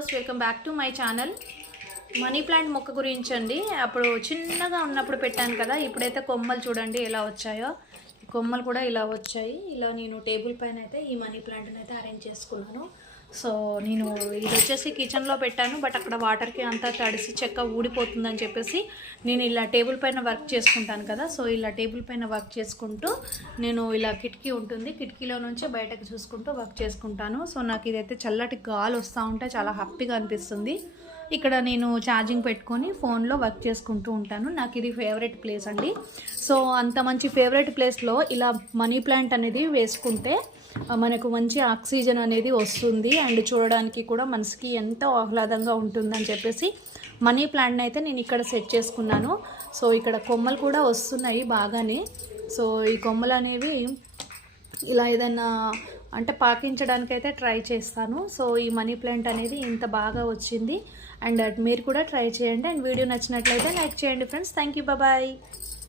Viewers, welcome back to my channel. Money plant మొక్క గురించి అండి. అప్పుడు చిన్నగా ఉన్నప్పుడు పెట్టాను కదా, ఇప్పుడైతే కొమ్మలు చూడండి ఎలా వచ్చాయో. కొమ్మలు కూడా ఇలా వచ్చాయి. ఇలా నేను టేబుల్ పైన అయితే ఈ మనీ ప్లాంట్ని అయితే అరేంజ్ చేసుకున్నాను. సో నేను ఇది వచ్చేసి కిచెన్లో పెట్టాను, బట్ అక్కడ వాటర్కి అంతా తడిసి చెక్క ఊడిపోతుందని చెప్పేసి నేను ఇలా టేబుల్ పైన వర్క్ చేసుకుంటాను కదా. సో ఇలా టేబుల్ పైన వర్క్ చేసుకుంటూ నేను ఇలా కిటికీ ఉంటుంది, కిటికీలో నుంచి బయటకు చూసుకుంటూ వర్క్ చేసుకుంటాను. సో నాకు ఇదైతే చల్లటి గాలి వస్తూ ఉంటే చాలా హ్యాపీగా అనిపిస్తుంది. ఇక్కడ నేను ఛార్జింగ్ పెట్టుకొని ఫోన్లో వర్క్ చేసుకుంటూ ఉంటాను. నాకు ఇది ఫేవరెట్ ప్లేస్ అండి. సో అంత మంచి ఫేవరెట్ ప్లేస్లో ఇలా మనీ ప్లాంట్ అనేది వేసుకుంటే మనకు మంచి ఆక్సిజన్ అనేది వస్తుంది అండ్ చూడడానికి కూడా మనసుకి ఎంతో ఆహ్లాదంగా ఉంటుందని చెప్పేసి మనీ ప్లాంట్ని అయితే నేను ఇక్కడ సెట్ చేసుకున్నాను. సో ఇక్కడ కొమ్మలు కూడా వస్తున్నాయి బాగానే. సో ఈ కొమ్మలు అనేవి ఇలా ఏదైనా అంటే పాకించడానికి అయితే ట్రై చేస్తాను. సో ఈ మనీ ప్లాంట్ అనేది ఇంత బాగా వచ్చింది అండ్ మీరు కూడా ట్రై చేయండి. అండ్ వీడియో నచ్చినట్లయితే లైక్ చేయండి ఫ్రెండ్స్. Thank you, bye.